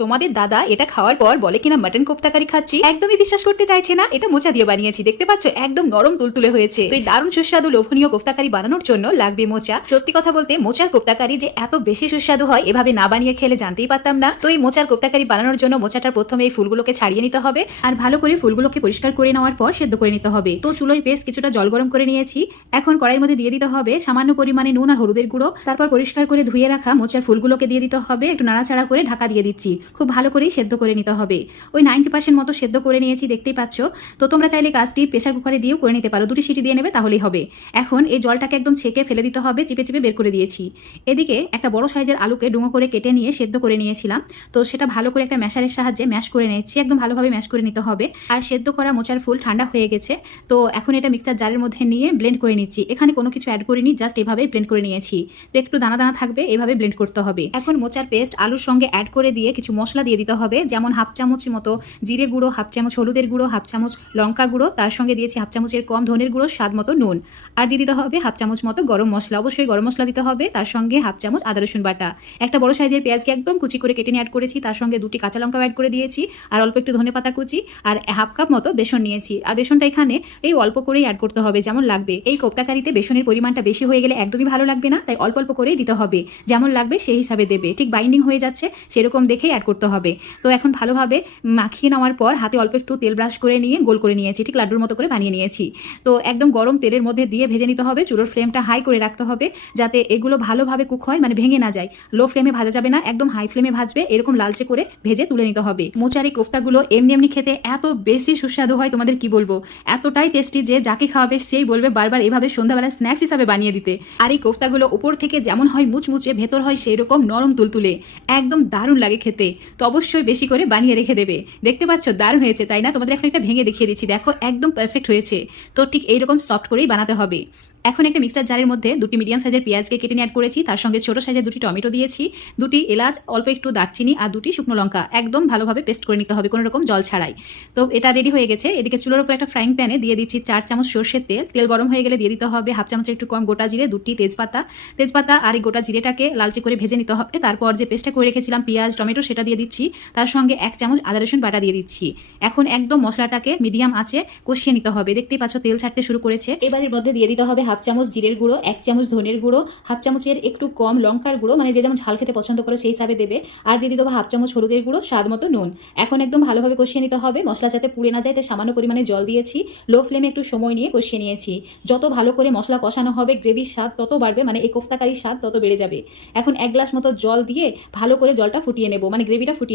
তোমাদের দাদা এটা খাওয়ার পর বলে কিনা মাটন কোপ্তাকারি খাচ্ছি, একদমই বিশ্বাস করতে চাইছে না। এটা মোচা দিয়ে বানিয়েছি, দেখতে পাচ্ছ একদম নরম তুলতুলে হয়েছে। তো এই দারুণ সুস্বাদু লোভনীয় কোপ্তাকারি বানানোর জন্য লাগবে মোচা। সত্যি কথা বলতে মোচার কোপ্তাকারি যে এত বেশি সুস্বাদু হয় এভাবে না বানিয়ে খেলে জানতেই পারতাম না। তো এই মোচার কোপ্তাকারি বানানোর জন্য মোচাটার প্রথমে এই ফুলগুলোকে ছাড়িয়ে নিতে হবে আর ভালো করে ফুলগুলোকে পরিষ্কার করে নেওয়ার পর সেদ্ধ করে নিতে হবে। তো চুলোয় বেশ কিছুটা জল গরম করে নিয়েছি। এখন কড়াইয়ের মধ্যে দিয়ে দিতে হবে সামান্য পরিমাণে নুন আর হলুদের গুঁড়ো। তারপর পরিষ্কার করে ধুয়ে রাখা মোচার ফুলগুলোকে দিয়ে দিতে হবে। একটু নাড়াচাড়া করে ঢাকা দিয়ে দিচ্ছি। খুব ভালো করে সেদ্ধ করে নিতে হবে। ওই 90% মতো সেদ্ধ করে নিয়েছি, দেখতেই পাচ্ছ। তো তোমরা চাইলে কাজটি প্রেসার কুকারে দিয়েও করে নিতে পারো, 2টি সিটি দিয়ে নেবে তাহলেই হবে। এখন এই জলটাকে একদম ছেঁকে ফেলে দিতে হবে, চিপে চিপে বের করে দিয়েছি। এদিকে একটা বড় সাইজের আলুকে ডুঙো করে কেটে নিয়ে সেদ্ধ করে নিয়েছিলাম। তো সেটা ভালো করে একটা ম্যাশারের সাহায্যে ম্যাশ করে নিয়েছি, একদম ভালোভাবে ম্যাশ করে নিতে হবে। আর সেদ্ধ করা মোচার ফুল ঠান্ডা হয়ে গেছে। তো এখন এটা মিক্সার জারের মধ্যে নিয়ে ব্লেন্ড করে নিচ্ছি। এখানে কোনো কিছু অ্যাড করিনি, জাস্ট এভাবে ব্লেন্ড করে নিয়েছি। তো একটু দানা দানা থাকবে, এভাবে ব্লেন্ড করতে হবে। এখন মোচার পেস্ট আলুর সঙ্গে অ্যাড করে দিয়ে কিছু মশলা দিয়ে দিতে হবে, যেমন হাফ চামচের মতো জিরে গুঁড়ো, হাফ চামচ হলুদের গুঁড়ো, হাফ চামচ লঙ্কা গুঁড়ো, তার সঙ্গে দিয়েছি হাফ চামচের কম ধনের গুঁড়ো, স্বাদ মতো নুন। আর দিয়ে দিতে হবে হাফ চামচ মতো গরম মশলা, অবশ্যই গরম মশলা দিতে হবে। তার সঙ্গে হাফ চামচ আদা রসুন বাটা। একটা বড় সাইজের পেঁয়াজকে একদম কুচি করে কেটে নিয়ে অ্যাড করেছি, তার সঙ্গে 2টি কাঁচা লঙ্কা অ্যাড করে দিয়েছি। আর অল্প একটু ধনেপাতা কুচি আর হাফ কাপ মতো বেসন নিয়েছি। আর বেসনটা এখানে এই অল্প করেই অ্যাড করতে হবে, যেমন লাগবে। এই কোপ্তাকারিতে বেসনের পরিমাণটা বেশি হয়ে গেলে একদমই ভালো লাগবে না, তাই অল্প অল্প করেই দিতে হবে। যেমন লাগবে সেই হিসাবে দেবে, ঠিক বাইন্ডিং হয়ে যাচ্ছে সেরকম দেখেই অ্যাড করতে হবে। তো এখন ভালোভাবে মাখিয়ে নেওয়ার পর হাতে অল্প একটু তেল ব্রাশ করে নিয়ে গোল করে নিয়েছি, ঠিক লাড্ডুর মতো করে বানিয়ে নিয়েছি। তো একদম গরম তেলের মধ্যে দিয়ে ভেজে নিতে হবে। চুলোর ফ্লেমটা হাই করে রাখতে হবে যাতে এগুলো ভালোভাবে কুক হয়, মানে ভেঙে না যায়। লো ফ্লেমে ভাজা যাবে না, একদম হাই ফ্লেমে ভাজবে। এরকম লালচে করে ভেজে তুলে নিতে হবে। মোচার এই কোফতাগুলো এমনি এমনি খেতে এত বেশি সুস্বাদু হয়, তোমাদের কি বলবো। এতটাই টেস্টি যে যাকে খাওয়াবে সেই বলবে বারবার এভাবে সন্ধ্যাবেলা স্ন্যাক্স হিসাবে বানিয়ে দিতে। আর এই কোফতাগুলো উপর থেকে যেমন হয় মুচমুচে, ভেতর হয় সেই রকম নরম তুলতুলে, একদম দারুণ লাগে খেতে। তো অবশ্যই বেশি করে বানিয়ে রেখে দেবে। দেখতে পাচ্ছ দারুণ হয়েছে, তাই না? তোমাদের এখন একটা ভেঙে দেখিয়ে দিচ্ছি, দেখো একদম পারফেক্ট হয়েছে। তো ঠিক এইরকম সফট করেই বানাতে হবে। এখন একটা মিক্সার জারের মধ্যে 2টি মিডিয়াম সাইজের পেঁয়াজকে কেটে নিয়ে অ্যাড করেছি, তার সঙ্গে ছোট সাইজের 2টি টমেটো দিয়েছি, 2টি এলাচ, অল্প একটু দারচিনি আর 2টি শুকনো লঙ্কা একদম ভালোভাবে পেস্ট করে নিতে হবে, কোনো রকম জল ছাড়াই। তো এটা রেডি হয়ে গেছে। এদিকে চুলোর উপর একটা ফ্রাইং প্যানে দিয়ে দিচ্ছি 4 চামচ সর্ষের তেল। তেল গরম হয়ে গেলে দিয়ে দিতে হবে হাফ চামচের একটু কম গোটা জিরে, 2টি তেজপাতা আর এই গোটা জিরেটাকে লালচে করে ভেজে নিতে হবে। তারপর যে পেস্টটা করে রেখেছিলাম পেঁয়াজ টমেটো সেটা দিয়ে দিচ্ছি, তার সঙ্গে 1 চামচ আদা রসুন বাটা দিয়ে দিচ্ছি। এখন একদম মশলাটাকে মিডিয়াম আঁচে কষিয়ে নিতে হবে। দেখতেই পাচ্ছ তেল ছাড়তে শুরু করেছে। এবারের মধ্যে দিয়ে দিতে হবে হাফ চামচ জিরের গুঁড়ো, 1 চামচ ধনের গুঁড়ো, হাফ চামচের একটু কম লঙ্কার গুঁড়ো, মানে যে যেমন ঝাল খেতে পছন্দ করো সেই হিসাবে দেবে। আর দিয়ে দিতে হবে হাফ চামচ হলুদের গুঁড়ো, স্বাদ মতো নুন। এখন একদম ভালোভাবে কষিয়ে নিতে হবে। মশলা যাতে পুড়ে না যায় তাই সামান্য পরিমাণে জল দিয়েছি। লো ফ্লেমে একটু সময় নিয়ে কষিয়ে নিয়েছি। যত ভালো করে মশলা কষানো হবে গ্রেভির স্বাদ তত বাড়বে, মানে এই কোফতাকারির স্বাদ তত বেড়ে যাবে। এখন 1 গ্লাস মতো জল দিয়ে ভালো করে জলটা ফুটিয়ে নেব, মানে গ্রেভিটা ফুটিয়ে নেব।